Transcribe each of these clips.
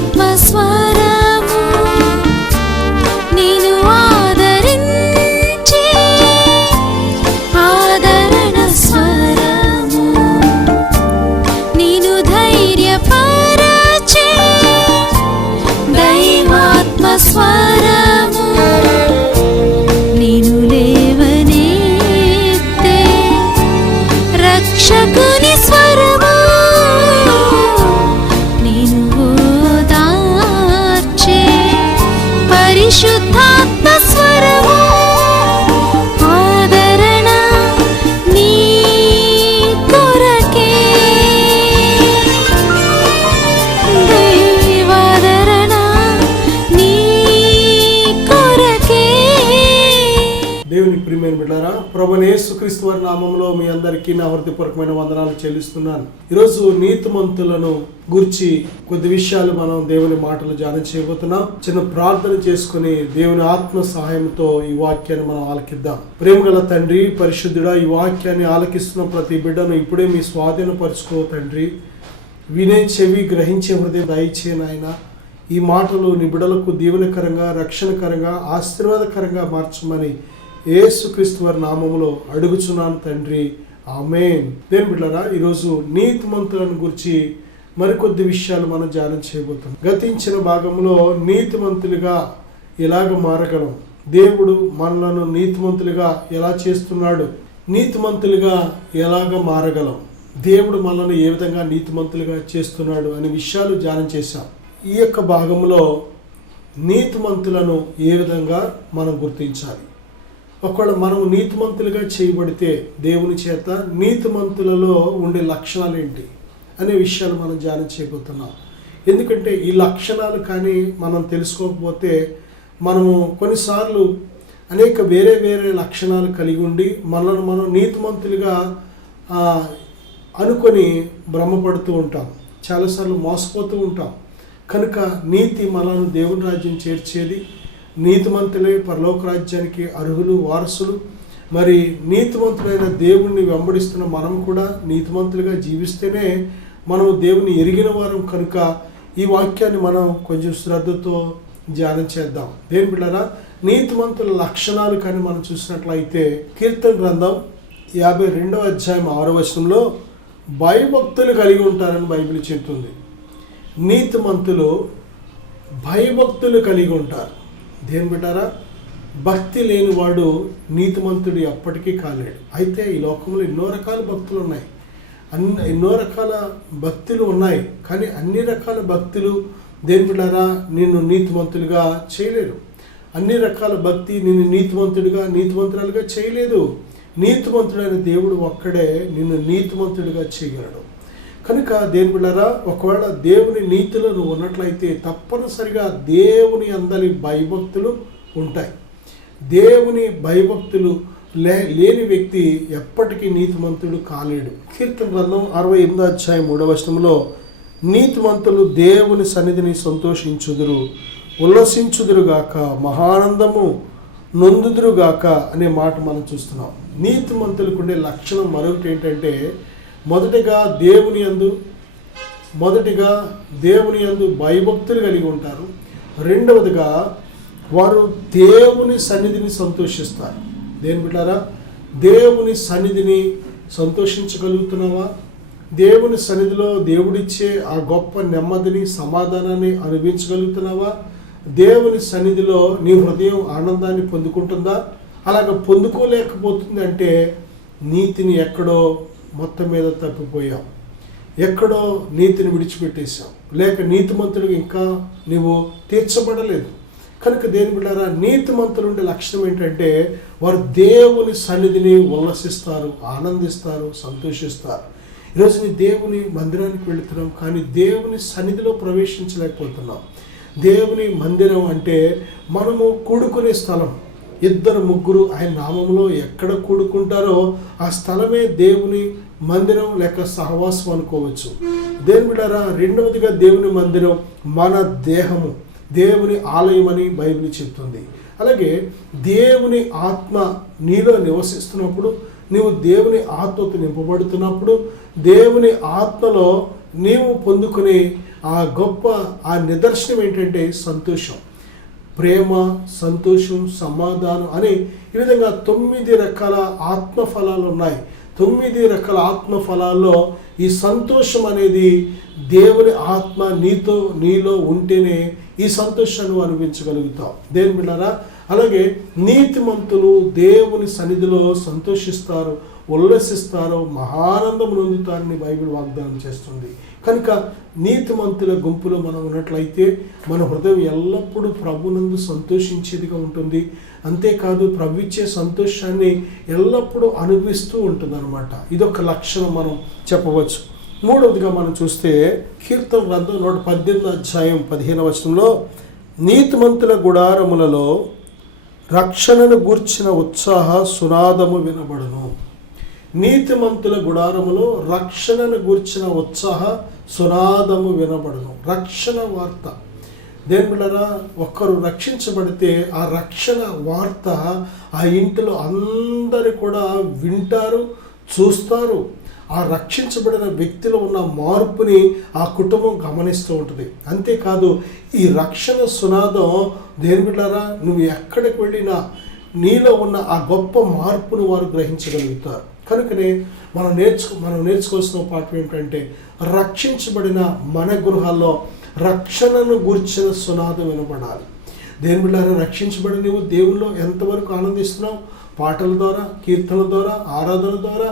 దైవాత్మ స్వరము నేను ఆదరించే ఆదరణ స్వరము నేను ధైర్యపరచే దైవాత్మ స్వరము నేను లేవనెత్తే రక్షకుని స్వరము నేను ఓదార్చే పరిశుద్ధాత్మ స్వరము ఆదరణ నీ కొరకే దైవాదరణ నీ కొరకే. దేవుని ప్రియమైన బిడ్డారా, ప్రభువైన యేసుక్రీస్తు వారి నామములో మీ అందరికీ నా హృదయపూర్వకమైన వందనాలు చెల్లిస్తున్నాను. ఈరోజు నీతిమంతులను గురించి కొద్ది విషయాలు మనం దేవుని మాటలు ధ్యానం చేయబోతున్నాం. చిన్న ప్రార్థన చేసుకుని దేవుని ఆత్మ సహాయంతో ఈ వాక్యాన్ని మనం ఆలకిద్దాం. ప్రేమగల తండ్రి, పరిశుద్ధుడా, ఈ వాక్యాన్ని ఆలకిస్తున్న ప్రతి బిడ్డను ఇప్పుడే మీ స్వాధీనపరుచుకో తండ్రి. వినే చెవి, గ్రహించే హృదయం దయచే నాయన. ఈ మాటలు నీ బిడ్డలకు దీవెనకరంగా, రక్షణకరంగా, ఆశీర్వాదకరంగా మార్చమని యేసుక్రీస్తు వారి నామములో అడుగుచున్నాను తండ్రి, ఆమేన్. దేని బిడ్డలారా, ఈరోజు నీతిమంతులను గురించి మరికొద్ది విషయాలు మనం ధ్యానం చేయబోతున్నాం. గతించిన భాగంలో నీతిమంతులుగా ఎలాగ మారగలం, దేవుడు మనలను నీతిమంతులుగా ఎలా చేస్తున్నాడు, నీతిమంతులుగా ఎలాగ మారగలం, దేవుడు మనల్ని ఏ విధంగా నీతిమంతులుగా చేస్తున్నాడు అనే విషయాలు ధ్యానం చేశాం. ఈ యొక్క భాగంలో నీతిమంతులను ఏ విధంగా మనం గుర్తించాలి, ఒకవేళ మనం నీతిమంతులుగా చేయబడితే దేవుని చేత నీతిమంతులలో ఉండే లక్షణాలు ఏంటి అనే విషయాలు మనం ధ్యానం చేయబోతున్నాం. ఎందుకంటే ఈ లక్షణాలు కానీ మనం తెలుసుకోకపోతే మనము కొన్నిసార్లు అనేక వేరే వేరే లక్షణాలు కలిగి ఉండి మనల్ని మనం నీతిమంతులుగా అనుకొని భ్రమపడుతూ ఉంటాం, చాలాసార్లు మోసపోతూ ఉంటాం. కనుక నీతి మనల్ని దేవుని రాజ్యం చేర్చేది. నీతిమంతులే పరలోక రాజ్యానికి అర్హులు, వారసులు. మరి నీతిమంతులైన దేవుణ్ణి వెంబడిస్తున్న మనం కూడా నీతిమంతులుగా జీవిస్తేనే మనం దేవుని ఎరిగిన వారం. కనుక ఈ వాక్యాన్ని మనం కొంచెం శ్రద్ధతో ధ్యానం చేద్దాం. దేని బిడ్డలారా, నీతిమంతుల లక్షణాలు కానీ మనం చూసినట్లయితే కీర్తన గ్రంథం 52వ అధ్యాయం 6వ వచనంలో భయభక్తులు కలిగి ఉంటారని బైబిల్ చెప్తుంది. నీతిమంతులు భయభక్తులు కలిగి ఉంటారు. దేని బిడ్డారా, భక్తి లేనివాడు నీతిమంతుడు ఎప్పటికీ కాలేడు. అయితే ఈ లోకంలో ఎన్నో రకాల భక్తులు ఉన్నాయి, ఎన్నో రకాల భక్తులు ఉన్నాయి. కానీ అన్ని రకాల భక్తులు దేని బిడ్డారా నిన్ను నీతిమంతులుగా చేయలేరు. అన్ని రకాల భక్తి నిన్ను నీతిమంతురాలుగా చేయలేదు. నీతిమంతుడైన దేవుడు ఒక్కడే నిన్ను నీతిమంతుడిగా చేయగలడు. కనుక దేని బిడ్డారా, ఒకవేళ దేవుని నీతిలో నువ్వు ఉన్నట్లయితే తప్పనిసరిగా దేవుని అందరి భయభక్తులు ఉంటాయి. దేవుని భయభక్తులు లేని వ్యక్తి ఎప్పటికీ నీతిమంతుడు కాలేడు. కీర్తన గ్రంథం 68వ అధ్యాయం 3వ వచనంలో నీతిమంతులు దేవుని సన్నిధిని సంతోషించుదురు, ఉల్లసించుదురుగాక, మహానందము నొందుదురుగాక అనే మాట మనం చూస్తున్నాం. నీతిమంతులకు ఉండే లక్షణం మరొకటి ఏంటంటే, మొదటిగా దేవుని యందు భయభక్తులు కలిగి ఉంటారు. రెండవదిగా వారు దేవుని సన్నిధిని సంతోషిస్తారు. దేని బిడ్డారా, దేవుని సన్నిధిని సంతోషించగలుగుతున్నావా? దేవుని సన్నిధిలో దేవుడిచ్చే ఆ గొప్ప నెమ్మదిని, సమాధానాన్ని అనుభవించగలుగుతున్నావా? దేవుని సన్నిధిలో నీ హృదయం ఆనందాన్ని పొందుకుంటుందా? అలాగ పొందుకోలేకపోతుంది అంటే నీతిని ఎక్కడో మొత్తం మీద తప్పిపోయావు, ఎక్కడో నీతిని విడిచిపెట్టేశావు, లేక నీతిమంతుడికి ఇంకా నీవు తీర్చబడలేదు. కనుక దేని బిడ్డారా, నీతిమంతులు ఉండే లక్షణం ఏంటంటే వారు దేవుని సన్నిధిని ఉల్లసిస్తారు, ఆనందిస్తారు, సంతోషిస్తారు. ఈరోజు నీ దేవుని మందిరానికి వెళుతున్నాం, కానీ దేవుని సన్నిధిలో ప్రవేశించలేకపోతున్నాం. దేవుని మందిరం అంటే మనము కూడుకునే స్థలం. 2-3 ఆయన నామంలో ఎక్కడ కూడుకుంటారో ఆ స్థలమే దేవుని మందిరం లేక సహవాసం అనుకోవచ్చు. దేని బిడ్డారా, రెండవదిగా దేవుని మందిరం మన దేహము, దేవుని ఆలయం అని బైబిల్ చెప్తుంది. అలాగే దేవుని ఆత్మ నీలో నివసిస్తున్నప్పుడు, నీవు దేవుని ఆత్మతో నింపబడుతున్నప్పుడు, దేవుని ఆత్మలో నీవు పొందుకునే ఆ నిదర్శనం ఏంటంటే సంతోషం, ప్రేమ, సంతోషం, సమాధానం అని ఈ విధంగా 9 రకాల ఆత్మఫలాలు ఉన్నాయి. 9 రకాల ఆత్మఫలాల్లో ఈ సంతోషం అనేది దేవుని ఆత్మ నీలో ఉంటేనే ఈ సంతోషాన్ని అనుభవించగలుగుతాం. దేవుని బిడ్డలారా, అలాగే నీతిమంతులు దేవుని సన్నిధిలో సంతోషిస్తారు, ఉల్లసిస్తారు, మహానందం నొందుతారని బైబిల్ వాగ్దానం చేస్తుంది. కనుక నీతిమంతుల గుంపులో మనం ఉన్నట్లయితే మన హృదయం ఎల్లప్పుడూ ప్రభునందు సంతోషించేదిగా ఉంటుంది. అంతేకాదు ప్రభు ఇచ్చే సంతోషాన్ని ఎల్లప్పుడూ అనుభవిస్తూ ఉంటుంది అన్నమాట. ఇదొక లక్షణం మనం చెప్పవచ్చు. మూడవదిగా మనం చూస్తే కీర్తన గ్రంథం 118 అధ్యాయం 15వ వచనంలో నీతిమంతుల గుడారములలో రక్షణను గూర్చిన ఉత్సాహ సునాదము వినబడును. నీతిమంతుల గుడారములో రక్షణను గూర్చిన ఉత్సాహ సునాదము వినబడును. రక్షణ వార్త. దేవుని బిడ్డలారా, ఒక్కరు రక్షించబడితే ఆ రక్షణ వార్త ఆ ఇంటిలో అందరూ కూడా వింటారు, చూస్తారు. ఆ రక్షించబడిన వ్యక్తిలో ఉన్న మార్పుని ఆ కుటుంబం గమనిస్తూ ఉంటుంది. అంతేకాదు ఈ రక్షణ సునాదం దేవుని బిడ్డలారా, నువ్వు ఎక్కడికి వెళ్ళినా నీలో ఉన్న ఆ గొప్ప మార్పును వారు గ్రహించగలుగుతారు. కనుకనే మనం నేర్చుకోవాల్సిన పాఠం ఏంటంటే రక్షించబడిన మన గృహాల్లో రక్షణను గూర్చిన సునాదం వినబడాలి. దేవుని బిడ్డలారా, రక్షించబడిన నువ్వు దేవుల్లో ఎంతవరకు ఆనందిస్తున్నావు? పాటల ద్వారా, కీర్తనల ద్వారా, ఆరాధన ద్వారా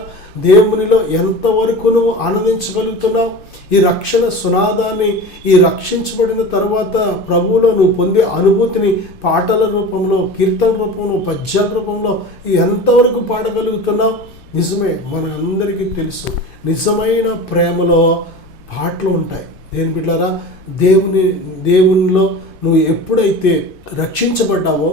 దేవునిలో ఎంతవరకు నువ్వు ఆనందించగలుగుతున్నావు? ఈ రక్షణ సునాదాన్ని, ఈ రక్షించబడిన తర్వాత ప్రభువులో నువ్వు పొందే అనుభూతిని పాటల రూపంలో, కీర్తన రూపంలో, పద్యాల రూపంలో ఎంతవరకు పాడగలుగుతున్నావు? నిజమే, మన అందరికీ తెలుసు, నిజమైన ప్రేమలో పాటలు ఉంటాయి. దేవుని బిడ్డలారా, దేవునిలో నువ్వు ఎప్పుడైతే రక్షించబడ్డావో,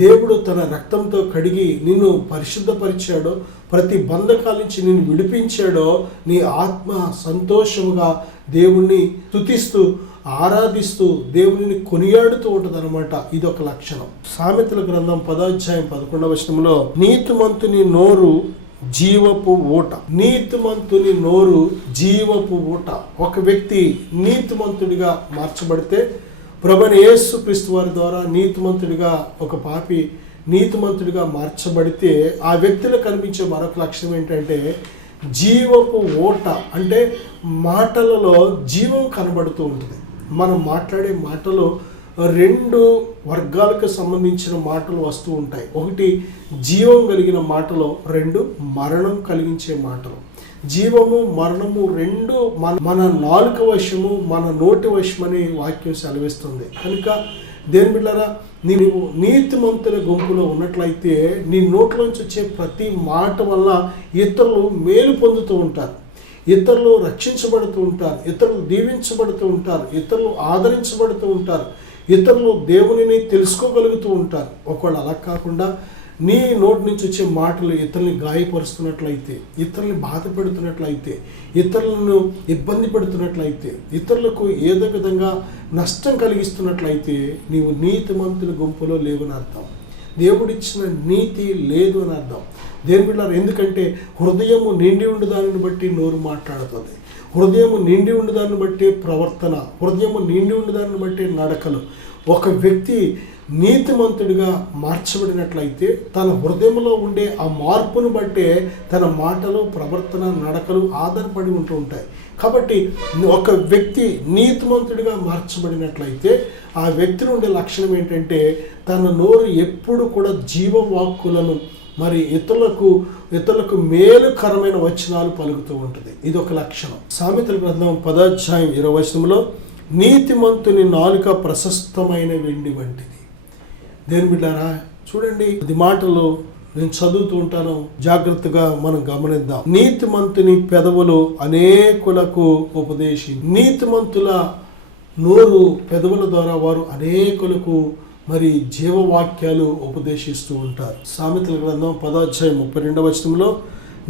దేవుడు తన రక్తంతో కడిగి నిన్ను పరిశుద్ధపరిచాడో, ప్రతి బంధకాల నుంచి నిన్ను విడిపించాడో, నీ ఆత్మ సంతోషముగా దేవుణ్ణి స్తుతిస్తూ, ఆరాధిస్తూ, దేవునిని కొనియాడుతూ ఉంటుంది అనమాట. ఇదొక లక్షణం. సామెతల గ్రంథం 10వ అధ్యాయం 11వ వచనంలో నీతిమంతుని నోరు జీవపు ఊట. నీతిమంతుని నోరు జీవపు ఊట. ఒక వ్యక్తి నీతిమంతుడిగా మార్చబడితే, ప్రభువైన యేసుక్రీస్తు వారి ద్వారా నీతిమంతుడిగా, ఒక పాపి నీతిమంతుడిగా మార్చబడితే ఆ వ్యక్తిలో కనిపించే మరొక లక్షణం ఏంటంటే జీవపు ఊట. అంటే మాటలలో జీవం కనబడుతూ ఉంటుంది. మనం మాట్లాడే మాటలు 2 వర్గాలకు సంబంధించిన మాటలు వస్తూ ఉంటాయి. ఒకటి జీవం కలిగిన మాటలు, 2 మరణం కలిగించే మాటలు. జీవము, మరణము 2 మన నాలుక వశము, మన నోటి వశమని వాక్యం సెలవిస్తుంది. కనుక దేవుని బిడ్డలారా, నీవు నీతిమంతుల గుంపులో ఉన్నట్లయితే నీ నోట్లోంచి వచ్చే ప్రతి మాట వల్ల ఇతరులు మేలు పొందుతూ ఉంటారు, ఇతరులు రక్షించబడుతూ ఉంటారు, ఇతరులు దీవించబడుతూ ఉంటారు, ఇతరులు ఆదరించబడుతూ ఉంటారు, ఇతరులు దేవునిని తెలుసుకోగలుగుతూ ఉంటారు. ఒకవేళ అలా కాకుండా నీ నోటి నుంచి వచ్చే మాటలు ఇతరుల్ని గాయపరుస్తున్నట్లయితే, ఇతరుల్ని బాధ పెడుతున్నట్లయితే, ఇతరులను ఇబ్బంది పెడుతున్నట్లయితే, ఇతరులకు ఏదో విధంగా నష్టం కలిగిస్తున్నట్లయితే నీవు నీతిమంతుల గుంపులో లేవని అర్థం. దేవుడిచ్చిన నీతి లేదు అని అర్థం. దేవుని బిడ్డలారా, ఎందుకంటే హృదయము నిండి ఉండి దానిని బట్టి నోరు మాట్లాడుతుంది. హృదయము నిండి ఉండి దాన్ని బట్టి ప్రవర్తన, హృదయము నిండి ఉండి దాన్ని బట్టి నడకలు. ఒక వ్యక్తి నీతిమంతుడిగా మార్చబడినట్లయితే తన హృదయంలో ఉండే ఆ మార్పును బట్టే తన మాటలు, ప్రవర్తన, నడకలు ఆధారపడి ఉంటూ ఉంటాయి. కాబట్టి ఒక వ్యక్తి నీతిమంతుడిగా మార్చబడినట్లయితే ఆ వ్యక్తిలో ఉండే లక్షణం ఏంటంటే తన నోరు ఎప్పుడు కూడా జీవవాక్కులను, మరి ఇతరులకు మేలుకరమైన వచనాలు పలుకుతూ ఉంటుంది. ఇదొక లక్షణం. సామెతల గ్రంథం 10వ అధ్యాయం 20వ వచనంలో నీతిమంతుని నాలుక ప్రశస్తమైన వెండి వంటిది. దేవుని బిడ్డలారా, చూడండి, ఇది మాటలు నేను చదువుతూ ఉంటాను, జాగ్రత్తగా మనం గమనిద్దాం. నీతిమంతుని పెదవులు అనేకులకు నీతిమంతుల నోరు, పెదవుల ద్వారా వారు అనేకులకు మరి జీవవాక్యాలు ఉపదేశిస్తూ ఉంటారు. సామెతల గ్రంథం 10వ అధ్యాయం 32వ వచనంలో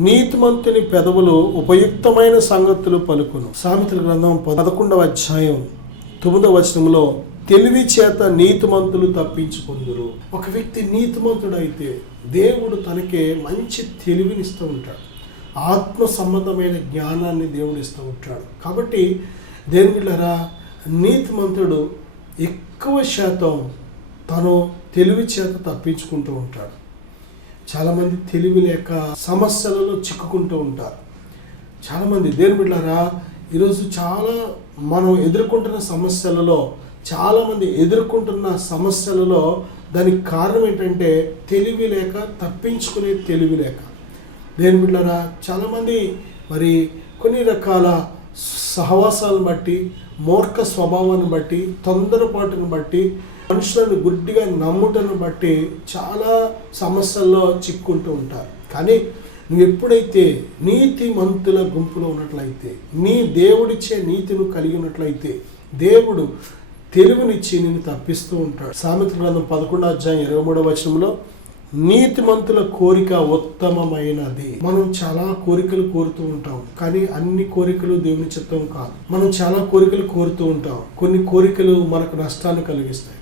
నీతిమంతుని పెదవులు ఉపయుక్తమైన సంగతులు పలుకును. సామెతల గ్రంథం 11వ అధ్యాయం 9వ వచనంలో తెలివి చేత నీతిమంతులు తప్పించుకుందురు. ఒక వ్యక్తి నీతిమంతుడైతే దేవుడు తనకే మంచి తెలివినిస్తూ ఉంటాడు, ఆత్మ సంబంధమైన జ్ఞానాన్ని దేవుడు ఇస్తూ ఉంటాడు. కాబట్టి దేవుని బిడ్డలారా, నీతిమంతుడు ఎక్కువ శాతం తను తెలివి చేత తప్పించుకుంటూ ఉంటాడు. చాలామంది తెలివి లేక సమస్యలలో చిక్కుకుంటూ ఉంటారు. చాలామంది దేవుని బిడ్డలారా, ఈరోజు చాలా మనం ఎదుర్కొంటున్న సమస్యలలో, చాలామంది ఎదుర్కొంటున్న సమస్యలలో దానికి కారణం ఏంటంటే తెలివి లేక, తప్పించుకునే తెలివి లేక. దేవుని బిడ్డలారా, చాలామంది మరి కొన్ని రకాల సహవాసాలను బట్టి, మూర్ఖ స్వభావాన్ని బట్టి, తొందరపాటును బట్టి, మనుషులను గుడ్డిగా నమ్ముటను బట్టి చాలా సమస్యల్లో చిక్కుంటూ ఉంటారు. కానీ నువ్వు ఎప్పుడైతే నీతిమంతుల గుంపులో ఉన్నట్లయితే, నీ దేవుడిచ్చే నీతిని కలిగి ఉన్నట్లయితే, దేవుడు తెలివినిచ్చి నిన్ను తప్పిస్తూ ఉంటాడు. సామెతల గ్రంథం 11:23 నీతిమంతుల కోరిక ఉత్తమమైనది. మనం చాలా కోరికలు కోరుతూ ఉంటాం, కానీ అన్ని కోరికలు దేవుని చిత్తం కాదు. మనం చాలా కోరికలు కోరుతూ ఉంటాం, కొన్ని కోరికలు మనకు నష్టాన్ని కలిగిస్తాయి.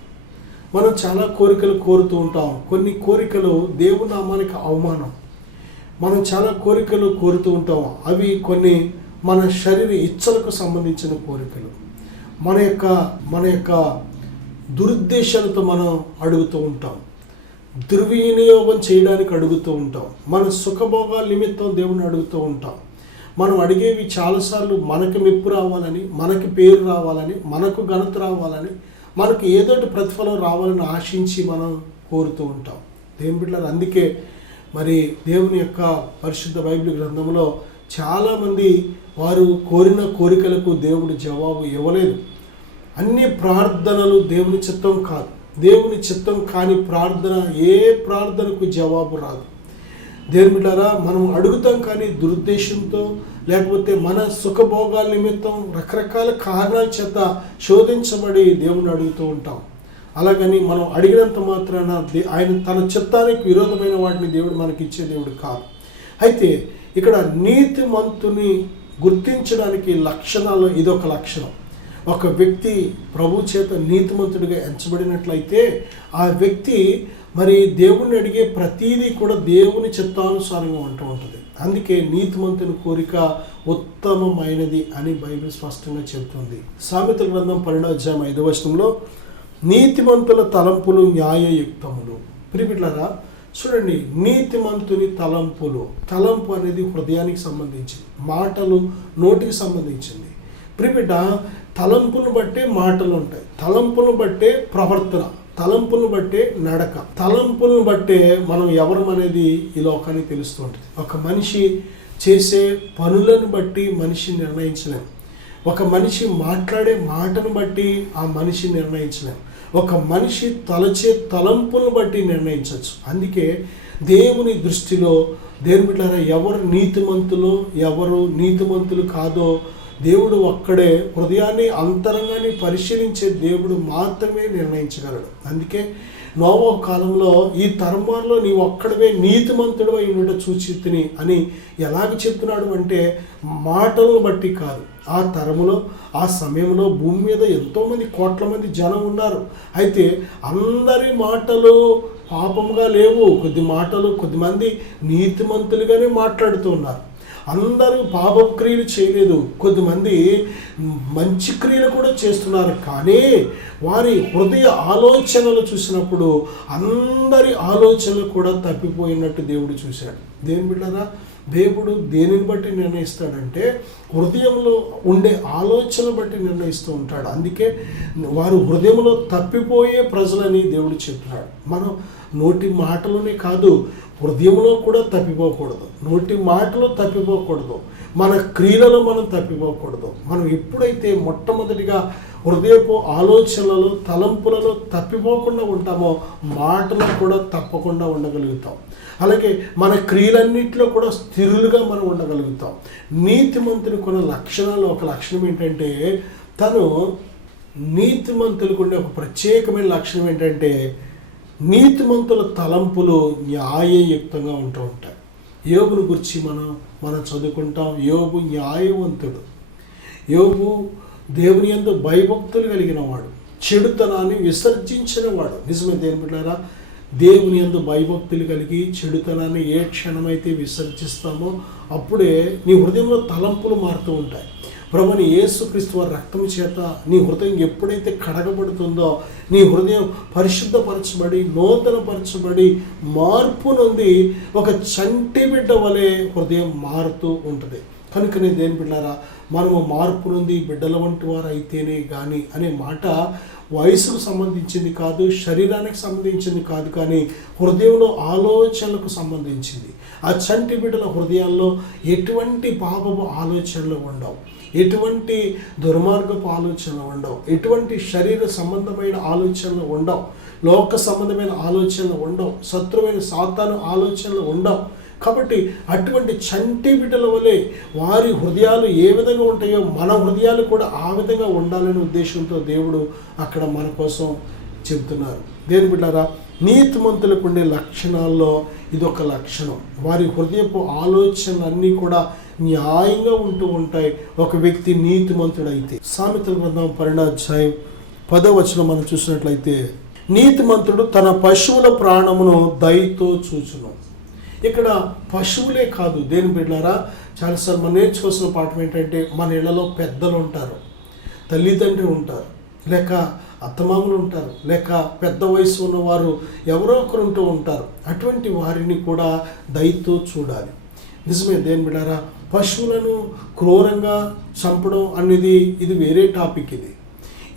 మనం చాలా కోరికలు కోరుతూ ఉంటాం, కొన్ని కోరికలు దేవుని నామానికి అవమానం. మనం చాలా కోరికలు కోరుతూ ఉంటాం, అవి కొన్ని మన శరీర ఇచ్చలకు సంబంధించిన కోరికలు. మన యొక్క దురుద్దేశాలతో మనం అడుగుతూ ఉంటాం, దుర్వినియోగం చేయడానికి అడుగుతూ ఉంటాం, మన సుఖభోగాల నిమిత్తం దేవుని అడుగుతూ ఉంటాం. మనం అడిగేవి చాలాసార్లు మనకి మెప్పు రావాలని, మనకి పేరు రావాలని, మనకు ఘనత రావాలని, మనకు ఏదోటి ప్రతిఫలం రావాలని ఆశించి మనం కోరుతూ ఉంటాం. దేవుని బిడ్డలారా, అందుకే మరి దేవుని యొక్క పరిశుద్ధ బైబిల్ గ్రంథంలో చాలామంది వారు కోరిన కోరికలకు దేవుడు జవాబు ఇవ్వలేదు. అన్ని ప్రార్థనలు దేవుని చిత్తం కాదు. దేవుని చిత్తం కాని ప్రార్థన, ఏ ప్రార్థనకు జవాబు రాదు. దేవుని బిడ్డలారా, మనం అడుగుతాం కానీ దురుద్దేశంతో, లేకపోతే మన సుఖభోగాల నిమిత్తం రకరకాల కారణాల చేత శోధించబడి దేవుని అడుగుతూ ఉంటాం. అలాగని మనం అడిగినంత మాత్రాన ఆయన తన చిత్తానికి విరోధమైన వాటిని దేవుడు మనకి ఇచ్చే దేవుడు కాదు. అయితే ఇక్కడ నీతిమంతుని గుర్తించడానికి లక్షణాల్లో ఇదొక లక్షణం. ఒక వ్యక్తి ప్రభు చేత నీతిమంతుడిగా ఎంచబడినట్లయితే ఆ వ్యక్తి మరి దేవుణ్ణి అడిగే ప్రతీదీ కూడా దేవుని చిత్తానుసారంగా ఉంటూ ఉంటుంది. అందుకే నీతిమంతుని కోరిక ఉత్తమమైనది అని బైబిల్ స్పష్టంగా చెబుతుంది. సామెతల గ్రంథం 12:5 నీతిమంతుల తలంపులు న్యాయయుక్తములు. ప్రియబిడ్డలారా, చూడండి, నీతిమంతుని తలంపు అనేది హృదయానికి సంబంధించింది, మాటలు నోటికి సంబంధించింది. ప్రియబిడ్డ, తలంపును బట్టే మాటలు ఉంటాయి, తలంపును బట్టే ప్రవర్తన, తలంపులను బట్టే నడక, తలంపులను బట్టే మనం ఎవరం అనేది ఈ లోకానికి తెలుస్తూ ఉంటుంది. ఒక మనిషి చేసే పనులను బట్టి మనిషి నిర్ణయించలేం. ఒక మనిషి మాట్లాడే మాటను బట్టి ఆ మనిషి నిర్ణయించలేం. ఒక మనిషి తలచే తలంపులను బట్టి నిర్ణయించవచ్చు. అందుకే దేవుని దృష్టిలో దేవుని బిడ్డలారా, ఎవరు నీతిమంతులో ఎవరు నీతిమంతులు కాదో దేవుడు ఒక్కడే హృదయాన్ని అంతరంగాన్ని పరిశీలించే దేవుడు మాత్రమే నిర్ణయించగలడు. అందుకే నోవహు కాలంలో ఈ తరంలో నీ ఒక్కడవే నీతిమంతుడు అయి ఉండట చూచితిని అని ఎలాగ చెప్తున్నాడు అంటే, మాటలను బట్టి కాదు. ఆ తరములో ఆ సమయంలో భూమి మీద ఎంతోమంది కోట్ల మంది జనం ఉన్నారు. అయితే అందరి మాటలు పాపంగా లేవు. కొద్దిమంది నీతిమంతులుగానే మాట్లాడుతూ ఉన్నారు. అందరూ పాప క్రియలు చేయలేదు, కొద్దిమంది మంచి క్రియలు కూడా చేస్తున్నారు. కానీ వారి హృదయ ఆలోచనలు చూసినప్పుడు అందరి ఆలోచనలు కూడా తప్పిపోయినట్టు దేవుడు చూశాడు. దేవుని బిడ్డలారా, దేవుడు దేనిని బట్టి నిర్ణయిస్తాడంటే హృదయంలో ఉండే ఆలోచన బట్టి నిర్ణయిస్తూ ఉంటాడు. అందుకే వారు హృదయంలో తప్పిపోయే ప్రజలని దేవుడు చెప్పాడు. మనం నోటి మాటలోనే కాదు, హృదయంలో కూడా తప్పిపోకూడదు. నోటి మాటలో తప్పిపోకూడదు, మన క్రియలలో మనం తప్పిపోకూడదు. మనం ఎప్పుడైతే మొట్టమొదటిగా హృదయపు ఆలోచనలలో తలంపులలో తప్పిపోకుండా ఉంటామో మాటలు కూడా తప్పకుండా ఉండగలుగుతాం. అలాగే మన క్రియలన్నింటిలో కూడా స్థిరులుగా మనం ఉండగలుగుతాం. నీతిమంతుని కొన్ని లక్షణాలు, ఒక లక్షణం ఏంటంటే, తను నీతిమంతులకు ఉండే ఒక ప్రత్యేకమైన లక్షణం ఏంటంటే, నీతిమంతుల తలంపులు న్యాయయుక్తంగా ఉంటూ ఉంటాయి. యోబుని గురించి మనం చదువుకుంటాం. యోబు న్యాయవంతుడు. యోబు దేవుని యందు భయభక్తులు కలిగిన వాడు, చెడుతనాన్ని విసర్జించిన వాడు. నిజమే దేవుని బిడ్డలారా, దేవుని యందు భయభక్తులు కలిగి చెడుతనాన్ని ఏ క్షణమైతే విసర్జిస్తామో అప్పుడే నీ హృదయంలో తలంపులు మారుతూ ఉంటాయి. ప్రభుని యేసుక్రీస్తు వారి రక్తం చేత నీ హృదయం ఎప్పుడైతే కడగబడుతుందో, నీ హృదయం పరిశుద్ధపరచబడి నూతనపరచబడి మార్పు నుండి ఒక చంటి బిడ్డ వలె హృదయం మారుతూ ఉంటుంది. కనుకనే దేని బిడ్డారా, మనము మార్పు నుండి బిడ్డల వంటి వారు అయితేనే కానీ అనే మాట వయసుకు సంబంధించింది కాదు, శరీరానికి సంబంధించింది కాదు, కానీ హృదయంలో ఆలోచనలకు సంబంధించింది. ఆ చంటి బిడ్డల హృదయాల్లో ఎటువంటి పాపపు ఆలోచనలు ఉండవు, ఎటువంటి దుర్మార్గపు ఆలోచనలు ఉండవు, ఎటువంటి శరీర సంబంధమైన ఆలోచనలు ఉండవు, లోక సంబంధమైన ఆలోచనలు ఉండవు, శత్రువైన సాతాను ఆలోచనలు ఉండవు. కాబట్టి అటువంటి చంటి బిడ్డల వలె వారి హృదయాలు ఏ విధంగా ఉంటాయో మన హృదయాలు కూడా ఆ విధంగా ఉండాలనే ఉద్దేశంతో దేవుడు అక్కడ మన కోసం చెబుతున్నారు. దేని బిడ్డారా, నీతిమంతులకు ఉండే లక్షణాల్లో ఇదొక లక్షణం. వారి హృదయపు ఆలోచనలన్నీ కూడా న్యాయంగా ఉంటూ ఉంటాయి ఒక వ్యక్తి నీతిమంతుడైతే. సామెతల గ్రంథం 12వ అధ్యాయం 10వ వచనం మనం చూసినట్లయితే, నీతిమంతుడు తన పశువుల ప్రాణమును దయతో చూచును. ఇక్కడ పశువులే కాదు దేని బిడ్డారా, చాలాసార్లు మనం నేర్చుకోవాల్సిన పాఠం ఏంటంటే, మన ఇళ్లలో పెద్దలు ఉంటారు, తల్లిదండ్రులు ఉంటారు, లేక అత్తమామలు ఉంటారు, లేక పెద్ద వయసు ఉన్నవారు ఎవరో ఒకరు ఉంటూ ఉంటారు. అటువంటి వారిని కూడా దయతో చూడాలి. నిజమే దేని బిడ్డారా, పశువులను క్రూరంగా చంపడం అనేది ఇది వేరే టాపిక్.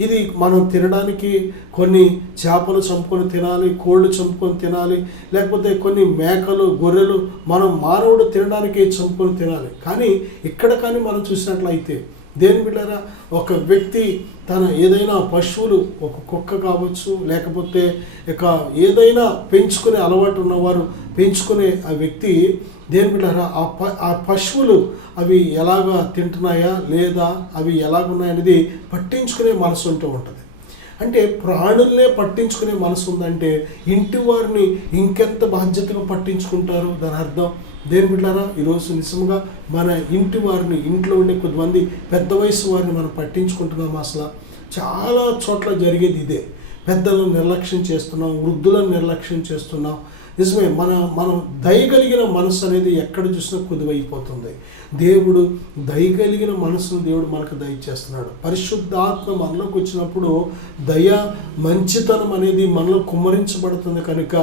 ఇది మనం తినడానికి కొన్ని చేపలు చంపుకొని తినాలి, కోళ్ళు చంపుకొని తినాలి, లేకపోతే కొన్ని మేకలు గొర్రెలు మనం మానవుడు తినడానికి చంపుకొని తినాలి. కానీ ఇక్కడ కానీ మనం చూసినట్లయితే దేని బిడ్డారా, ఒక వ్యక్తి తన ఏదైనా పశువులు, ఒక కుక్క కావచ్చు, లేకపోతే ఇక ఏదైనా పెంచుకునే అలవాటు ఉన్నవారు పెంచుకునే ఆ వ్యక్తి దేని బిడ్డారా, ఆ పశువులు అవి ఎలాగా తింటున్నాయా లేదా అవి ఎలాగున్నాయనేది పట్టించుకునే మనసు ఉంటూ ఉంటుంది. అంటే ప్రాణుల్నే పట్టించుకునే మనసు ఉందంటే ఇంటి వారిని ఇంకెంత బాధ్యతగా పట్టించుకుంటారు. దాని అర్థం దేని బిడ్డారా, ఈరోజు నిజంగా మన ఇంటి వారిని, ఇంట్లో ఉండే కొద్దిమంది పెద్ద వయసు వారిని మనం పట్టించుకుంటున్నాం. అసలు చాలా చోట్ల జరిగేది ఇదే. పెద్దలను నిర్లక్ష్యం చేస్తున్నాం, వృద్ధులను నిర్లక్ష్యం చేస్తున్నాం. నిజమే, మనం దయగలిగిన మనసు అనేది ఎక్కడ చూసినా కుదువైపోతుంది. దేవుడు దయగలిగిన మనసును దేవుడు మనకు దయచేస్తున్నాడు. పరిశుద్ధాత్మ మనలోకి వచ్చినప్పుడు దయ, మంచితనం అనేది మనలో కుమ్మరించబడుతుంది. కనుక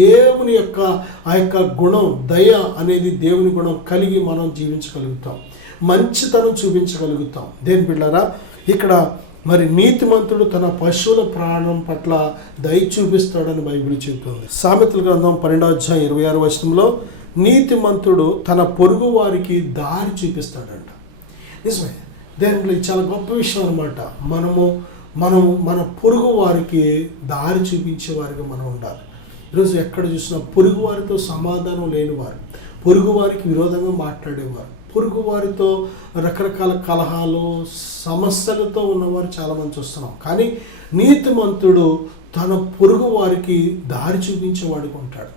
దేవుని యొక్క ఆ యొక్క గుణం, దయ అనేది దేవుని గుణం కలిగి మనం జీవించగలుగుతాం, మంచితనం చూపించగలుగుతాం. దేని బిడ్డారా, ఇక్కడ మరి నీతిమంతుడు తన పశువుల ప్రాణం పట్ల దయ చూపిస్తాడని బైబిల్ చెబుతుంది. సామెతల గ్రంథం 12వ అధ్యాయం 26వ వచనంలో, నీతిమంతుడు తన పొరుగు వారికి దారి చూపిస్తాడంట. నిజమే, దేనిలో చాలా గొప్ప విషయం అనమాట. మనము మన పొరుగు వారికి దారి చూపించే వారిగా మనం ఉండాలి. ఈరోజు ఎక్కడ చూసినా పొరుగు వారితో సమాధానం లేనివారు, పొరుగు వారికి విరోధంగా మాట్లాడేవారు, పొరుగు వారితో రకరకాల కలహాలు సమస్యలతో ఉన్నవారు చాలామంది చూస్తున్నాం. కానీ నీతిమంతుడు తన పొరుగు వారికి దారి చూపించేవాడిగా ఉంటాడు,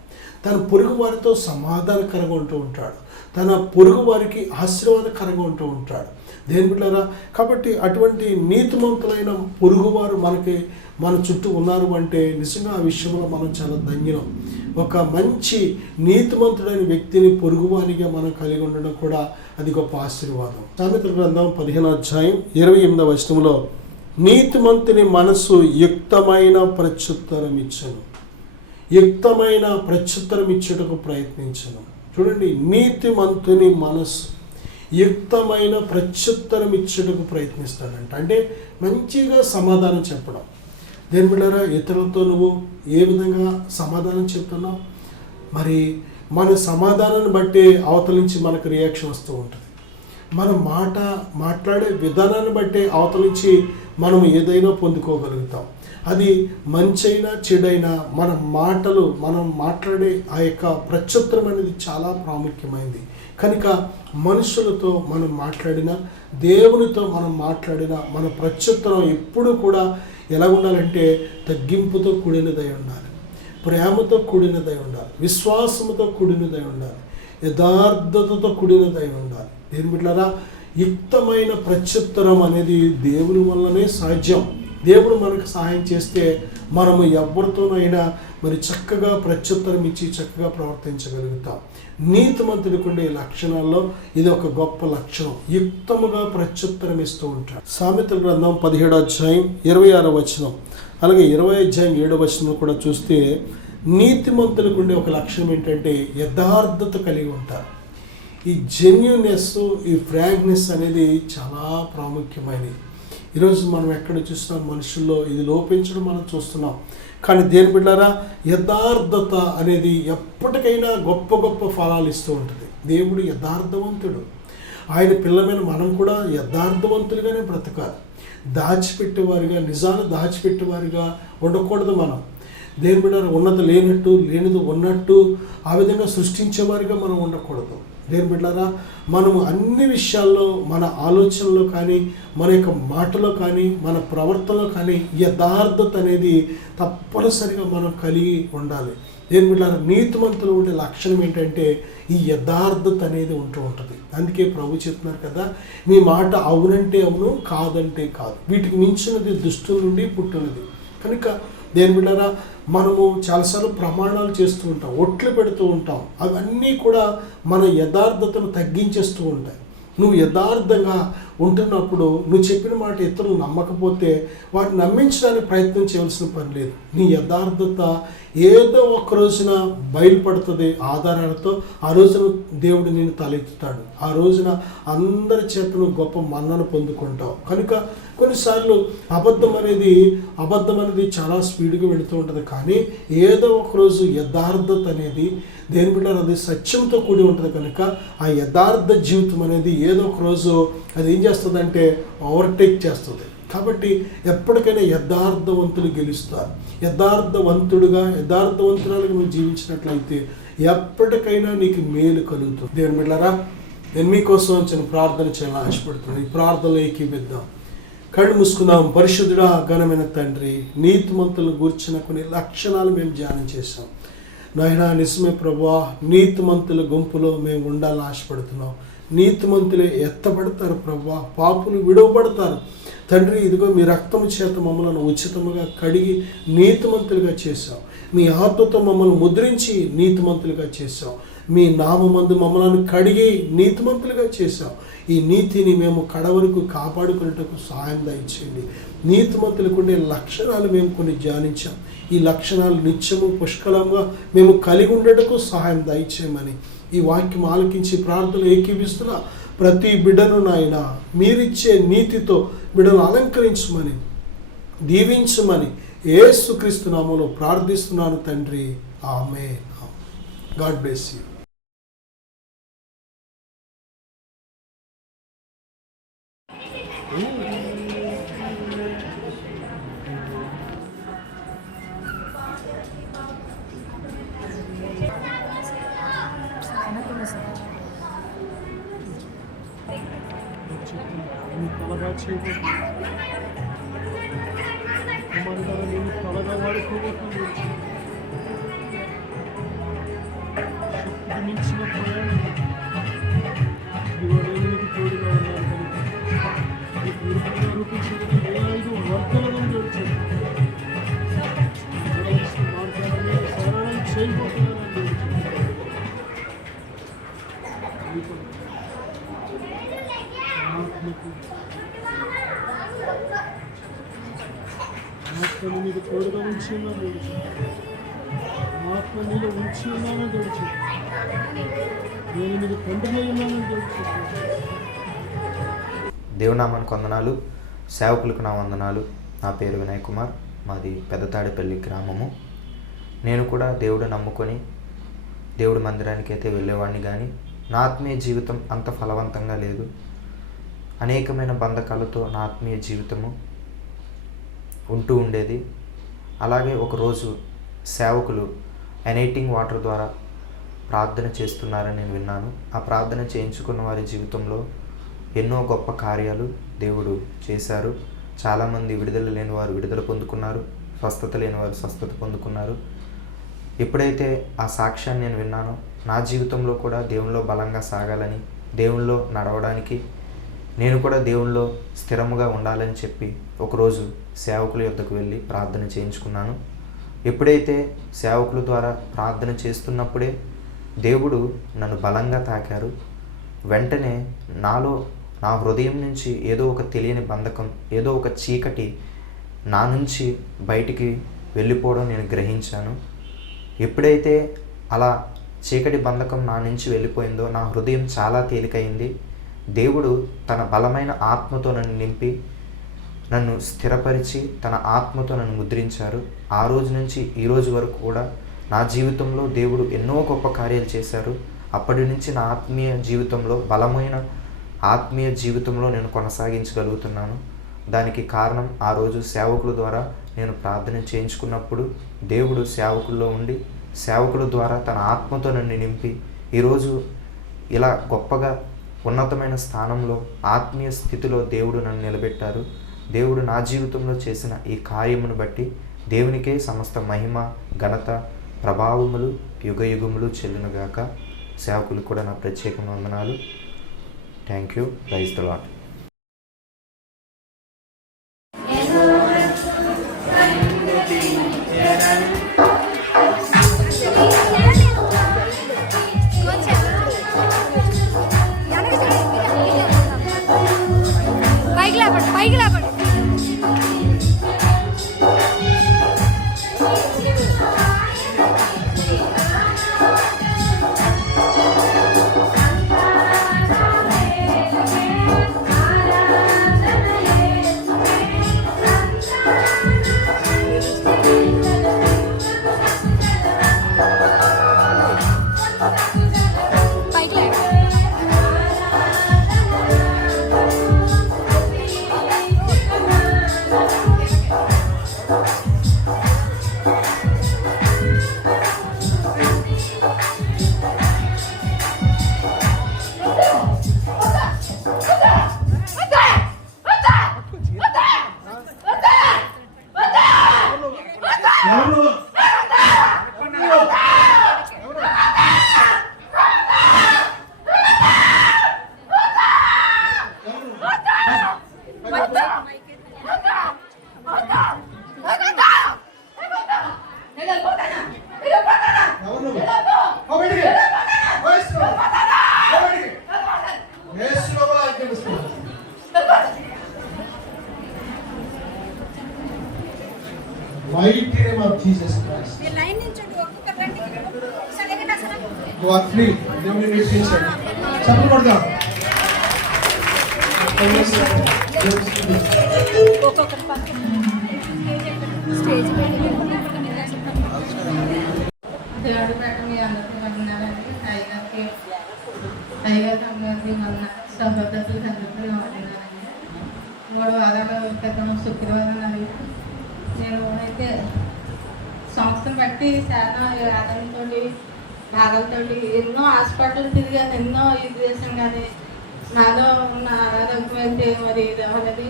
తన పొరుగు వారితో సమాధానకరంగా ఉంటూ ఉంటాడు, తన పొరుగు వారికి ఆశీర్వాదకరంగా ఉంటూ ఉంటాడు. దేని బిడ్డారా, కాబట్టి అటువంటి నీతిమంతులైన పొరుగువారు మన చుట్టూ ఉన్నారు అంటే నిజంగా ఆ విషయంలో మనం చాలా ధన్యం. ఒక మంచి నీతిమంతుడైన వ్యక్తిని పొరుగువానిగా మనం కలిగి ఉండడం కూడా అది గొప్ప ఆశీర్వాదం. సామెతల గ్రంథం 15వ అధ్యాయం 28వ వచనంలో, నీతిమంతుని మనసు యుక్తమైన ప్రత్యుత్తరం ఇచ్చను, యుక్తమైన ప్రత్యుత్తరం ఇచ్చుటకు ప్రయత్నించను. చూడండి, నీతిమంతుని మనసు యుక్తమైన ప్రత్యుత్తరం ఇచ్చుటకు ప్రయత్నిస్తాడంట. అంటే మంచిగా సమాధానం చెప్పడం. దేని బిడ్డారా, ఇతరులతో నువ్వు ఏ విధంగా సమాధానం చెప్తున్నావు, మరి మన సమాధానాన్ని బట్టి అవతల నుంచి మనకు రియాక్షన్ వస్తూ ఉంటుంది. మన మాట్లాడే విధానాన్ని బట్టి అవతల నుంచి మనం ఏదైనా పొందుకోగలుగుతాం. అది మంచైనా చెడైనా మన మాటలు, మనం మాట్లాడే ఆ యొక్క ప్రత్యుత్తరం అనేది చాలా ప్రాముఖ్యమైనది. కనుక మనుషులతో మనం మాట్లాడినా, దేవునితో మనం మాట్లాడినా మన ప్రత్యుత్తరం ఎప్పుడు కూడా ఎలా ఉండాలంటే తగ్గింపుతో కూడినదై ఉండాలి, ప్రేమతో కూడినదై ఉండాలి, విశ్వాసముతో కూడినదై ఉండాలి, యథార్థతతో కూడినదై ఉండాలి. దేని బిడ్డలారా, యుక్తమైన ప్రత్యుత్తరం అనేది దేవుని వల్లనే సాధ్యం. దేవుడు మనకు సహాయం చేస్తే మనము ఎవరితోనైనా మరి చక్కగా ప్రత్యుత్తరం ఇచ్చి చక్కగా ప్రవర్తించగలుగుతాం. నీతిమంతుడికి ఉండే లక్షణాల్లో ఇది ఒక గొప్ప లక్షణం. యుక్తముగా ప్రత్యుత్తరం ఇస్తూ ఉంటాడు. సామెతల గ్రంథం 17వ అధ్యాయం 26వ వచనం, అలాగే 20వ అధ్యాయం 7వ వచనం కూడా చూస్తే నీతిమంతులకు ఉండే ఒక లక్షణం ఏంటంటే యథార్థత కలిగి ఉంటారు. ఈ జెన్యూనెస్, ఈ ఫ్రాంక్నెస్ అనేది చాలా ప్రాముఖ్యమైనది. ఈరోజు మనం ఎక్కడ చూసినా మనుషుల్లో ఇది లోపించడం మనం చూస్తున్నాం. కానీ దేని బిడ్డారా, యథార్థత అనేది ఎప్పటికైనా గొప్ప గొప్ప ఫలాలు ఇస్తూ ఉంటుంది. దేవుడు యథార్థవంతుడు. ఆయన పిల్లమైన మనం కూడా యథార్థవంతులుగానే బ్రతకాలి. దాచిపెట్టేవారిగా, నిజాలు దాచిపెట్టేవారిగా ఉండకూడదు. మనం దేని బిడ్డారా, ఉన్నది లేనట్టు, లేనిది ఉన్నట్టు ఆ విధంగా సృష్టించేవారిగా మనం ఉండకూడదు. దేని బిడ్డారా, మనము అన్ని విషయాల్లో మన ఆలోచనలో కానీ, మన యొక్క మాటలో కానీ, మన ప్రవర్తనలో కానీ యథార్థత అనేది తప్పనిసరిగా మనం కలిగి ఉండాలి. దేని బిడ్డారా, నీతిమంతులు ఉండే లక్షణం ఏంటంటే ఈ యథార్థత అనేది ఉంటూ ఉంటుంది. అందుకే ప్రభు చెప్తున్నారు కదా, మీ మాట అవునంటే అవును, కాదంటే కాదు, వీటికి మించినది దుష్టుల నుండి పుట్టినది. కనుక దేని బిడ్డారా, మనము చాలాసార్లు ప్రమాణాలు చేస్తూ ఉంటాం, ఒట్లు పెడుతూ ఉంటాం. అవన్నీ కూడా మన యథార్థతను తగ్గించేస్తూ ఉంటాయి. నువ్వు యథార్థంగా ఉంటున్నప్పుడు నువ్వు చెప్పిన మాట ఇతరులు నమ్మకపోతే వాటిని నమ్మించడానికి ప్రయత్నం చేయవలసిన పని లేదు. నీ యథార్థత ఏదో ఒక రోజున బయలుపడుతుంది. ఆధారాలతో ఆ రోజున దేవుడు నిన్ను తలెత్తుతాడు. ఆ రోజున అందరి చేతను గొప్ప మన్నను పొందుకుంటావు. కనుక కొన్నిసార్లు అబద్ధం అనేది చాలా స్పీడ్గా వెళుతూ ఉంటుంది. కానీ ఏదో ఒక రోజు యథార్థత అనేది దేని బిడ్డ అది సత్యంతో కూడి ఉంటుంది. కనుక ఆ యథార్థ జీవితం అనేది ఏదో ఒక రోజు అది ఏం చేస్తుందంటే ఓవర్టేక్ చేస్తుంది. కాబట్టి ఎప్పటికైనా యథార్థవంతులు గెలుస్తారు. యథార్థవంతుడుగా, యథార్థవంతురాలుగా నువ్వు జీవించినట్లయితే ఎప్పటికైనా నీకు మేలు కలుగుతుంది. దేవుని బిడ్డలారా, నేను మీకోసం చిన్న ప్రార్థన చేయాలని ఆశపడుతున్నాను. ఈ ప్రార్థనలో ఏకీవిద్దాం. కళ్ళు మూసుకుందాం. పరిశుద్ధుడా, ఘనమైన తండ్రి, నీతిమంతులను గూర్చిన కొన్ని లక్షణాలు మేము ధ్యానం చేశాం. నాయనా, నిజమే ప్రభువా, నీతిమంతుల గుంపులో మేము ఉండాలని ఆశపడుతున్నాం. నీతిమంతులే ఎత్తబడతారు ప్రభువా, పాపులు విడవబడతారు. తండ్రి, ఇదిగో మీ రక్తము చేత మమ్మల్ని ఉచితముగా కడిగి నీతిమంతులుగా చేశావు. మీ ఆత్మతో మమ్మల్ని ముద్రించి నీతిమంతులుగా చేశావు. మీ నామమందు మమ్మల్ని కడిగి నీతిమంతులుగా చేశావు. ఈ నీతిని మేము కడవరకు కాపాడుకునేటకు సహాయం దయచేయండి. నీతిమంతులకు ఉండే లక్షణాలు మేము కొన్ని ధ్యానించాం. ఈ లక్షణాలు నిత్యము పుష్కలంగా మేము కలిగి ఉండటకు సహాయం దయచేయమని ఈ వాక్యం ఆలకించి ప్రార్థన ఏకీవిస్తున్న ప్రతి బిడ్డను నాయన మీరిచ్చే నీతితో బిడ్డను అలంకరించమని, దీవించమని యేసుక్రీస్తు నామములో ప్రార్థిస్తున్నాను తండ్రి. ఆమేన్. God bless you. తలగా వాడుకోబోతుంది. శక్తికి మించిన ప్రయాణం నీకు తోడుగా ఉన్నాను కనుక ఈ పూర్వంగా రూపించిన 5 వర్గాలను గడిచాను. మార్గాన్ని సరళం చేయబోతున్నాను. ఆత్మను నీకు తోడుగా ఉంచి ఉన్నాను. ఆత్మ నీలో ఉంచి ఉన్నాను. గడిచి నేను నీకు తండ్రిలో ఉన్నాను. గడిచి దేవునామానికి వందనాలు, సేవకులకు నా వందనాలు. నా పేరు వినయ్ కుమార్, మాది పెద్దతాడేపల్లి గ్రామము. నేను కూడా దేవుడు నమ్ముకొని దేవుడి మందిరానికి అయితే వెళ్ళేవాడిని, కానీ నా ఆత్మీయ జీవితం అంత ఫలవంతంగా లేదు. అనేకమైన బంధకాలతో నా ఆత్మీయ జీవితము ఉంటూ ఉండేది. అలాగే ఒకరోజు సేవకులు ఎనైటింగ్ వాటర్ ద్వారా ప్రార్థన చేస్తున్నారని నేను విన్నాను. ఆ ప్రార్థన చేయించుకున్న వారి జీవితంలో ఎన్నో గొప్ప కార్యాలు దేవుడు చేశారు. చాలామంది విడుదల లేని వారు విడుదల పొందుకున్నారు, స్వస్థత లేని వారు స్వస్థత పొందుకున్నారు. ఎప్పుడైతే ఆ సాక్ష్యాన్ని నేను విన్నానో నా జీవితంలో కూడా దేవునిలో బలంగా సాగాలని, దేవునిలో నడవడానికి, నేను కూడా దేవునిలో స్థిరముగా ఉండాలని చెప్పి ఒకరోజు సేవకుల యొద్దకు వెళ్ళి ప్రార్థన చేయించుకున్నాను. ఎప్పుడైతే సేవకుల ద్వారా ప్రార్థన చేస్తున్నప్పుడే దేవుడు నన్ను బలంగా తాకారు. వెంటనే నా హృదయం నుంచి ఏదో ఒక తెలియని బంధకం, ఏదో ఒక చీకటి నా నుంచి బయటికి వెళ్ళిపోవడం నేను గ్రహించాను. ఎప్పుడైతే అలా చీకటి బంధకం నా నుంచి వెళ్ళిపోయిందో నా హృదయం చాలా తేలికైంది. దేవుడు తన బలమైన ఆత్మతో నన్ను నింపి నన్ను స్థిరపరిచి తన ఆత్మతో నన్ను ముద్రించారు. ఆ రోజు నుంచి ఈ రోజు వరకు కూడా నా జీవితంలో దేవుడు ఎన్నో గొప్ప కార్యాలు చేశారు. అప్పటి నుంచి నా ఆత్మీయ జీవితంలో బలమైన ఆత్మీయ జీవితంలో నేను కొనసాగించగలుగుతున్నాను. దానికి కారణం ఆ రోజు సేవకుల ద్వారా నేను ప్రార్థన చేయించుకున్నప్పుడు దేవుడు సేవకుల్లో ఉండి సేవకుల ద్వారా తన ఆత్మతో నన్ను నింపి ఈరోజు ఇలా గొప్పగా ఉన్నతమైన స్థానంలో ఆత్మీయ స్థితిలో దేవుడు నన్ను నిలబెట్టారు. దేవుడు నా జీవితంలో చేసిన ఈ కార్యమును బట్టి దేవునికే సమస్త మహిమ, ఘనత, ప్రభావములు యుగయుగములు చెల్లునుగాక. సేవకులు కూడా నా ప్రత్యేకమైన వందనాలు. Thank you. Praise the Lord. పైకి లేపండి. Mighty name of Jesus Christ. You are free. దేవుని నిర్దేశించండి. చెప్పకూడదు. దేవుడి పెట్ట మీ అందరికీ వందనాలండి. టైగర్ అందరికీ వందనాలు. సహోదరులకు అందరికీ వందనాలండి. 3 వారాల క్రితం శుక్రవారం నాడు నేను అయితే సంస్థను బట్టి చాలా ఆదాయంతో బాధలతో ఎన్నో హాస్పిటల్ తిరిగాను, ఎన్నో ఇది చేసాను. కానీ నాలో ఉన్న ఆరోగ్యం అయితే మరి ఇది అవ్వలేదు.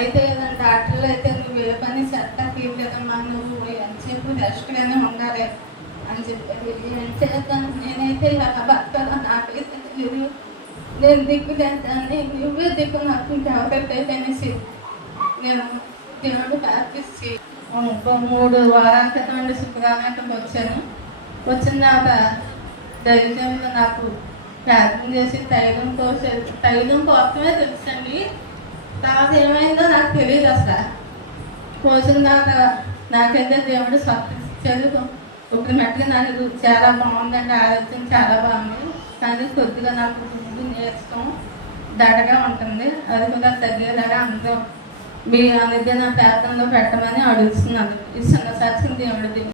అయితే డాక్టర్లు అయితే నువ్వు ఏ పని సెట్ తీయలేదమ్మా, నువ్వు ఎంతసేపు రెస్ట్గానే ఉండాలి అని చెప్పారు. ఏం చేద్దాను నేనైతే ఎలా బతకాలో నాకైతే తెలియదు. నేను దిక్కు లేదాన్ని, నువ్వే దిక్కు నాకు ఇంకెవరైతే అనేసి నేను దేవుడు ప్రార్థించి 3 వారాల క్రితం నుండి శుక్రవారం వచ్చాను. వచ్చిన తర్వాత దైవంలో నాకు ప్రార్థన చేసి తైలం కోసమే తెలుసండి. తర్వాత ఏమైందో నాకు తెలియదు అసలు. కోసిన తర్వాత నాకైతే దేవుడు స్వచ్ఛారు. ఇప్పుడు మట్టుగా నాకు చాలా బాగుందండి, ఆరోగ్యం చాలా బాగుంది. కానీ కొద్దిగా నాకు నేర్చుకోం దడగా ఉంటుంది. అది కూడా తగ్గేలాగా అందరూ మీ అనేది నా ప్రార్థనలో పెట్టమని అడుగుతున్నాను. ఈ చిన్న సాక్షి దేవుడి